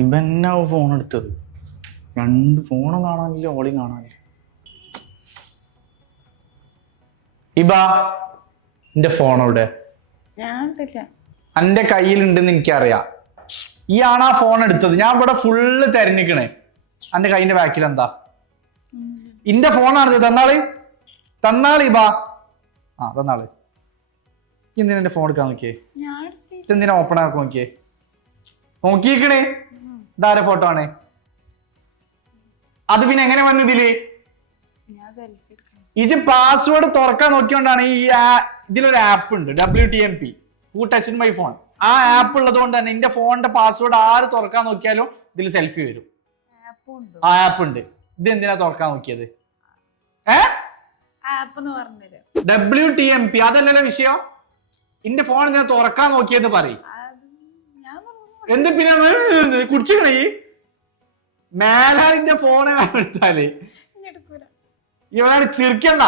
ഇവന്നാവും phone എടുത്തത്. രണ്ട് ഫോണും കാണാനില്ല, ഓളിയും കാണാനില്ല. ഇബ എന്റെ ഫോൺ എവിടെ? എന്റെ കയ്യിലുണ്ടെന്ന് എനിക്കറിയാം. ഈ ആണ് ആ ഫോൺ എടുത്തത്. ഞാൻ ഇവിടെ ഫുള്ള് തെരഞ്ഞിക്കണേ. എന്റെ കൈന്റെ ബാക്കിൽ എന്താ? ഇന്റെ ഫോണാണ്. തന്നാള് ഇബാ. ആ തന്നാള്. എന്തിനാ എന്റെ ഫോൺ എടുക്കാൻ നോക്കിയേ? എന്തിനാ ഓപ്പൺ ആക്കാൻ നോക്കിയേ? നോക്കിയേക്കണേ. ഇതാരെ ഫോട്ടോ ആണ്? അത് പിന്നെ എങ്ങനെ വന്നതില്? ഇത് പാസ്വേഡ് തുറക്കാൻ നോക്കിയോണ്ടാണ്. ഇതിലൊരു ആപ്പ് ഉണ്ട്, WTMP, who touch my phone. ആ ആപ്പ് ഉള്ളത് കൊണ്ട് തന്നെ എന്റെ ഫോണിന്റെ പാസ്വേഡ് ആര് തുറക്കാൻ നോക്കിയാലും ഇതിൽ സെൽഫി വരും. ആ ആപ്പ് ഉണ്ട്. ഇത് എന്തിനാ തുറക്കാൻ നോക്കിയത്? WTMP അതല്ലല്ലോ വിഷയം. എന്റെ ഫോൺ എന്തിനാ തുറക്കാൻ നോക്കിയത് പറയും. എന്ത് പിന്നെ കുടിച്ചിക്കണേ മേലാലിന്റെ ഫോണ് എടുത്താല് ഇവനാണ് ചിരിക്കണ്ട.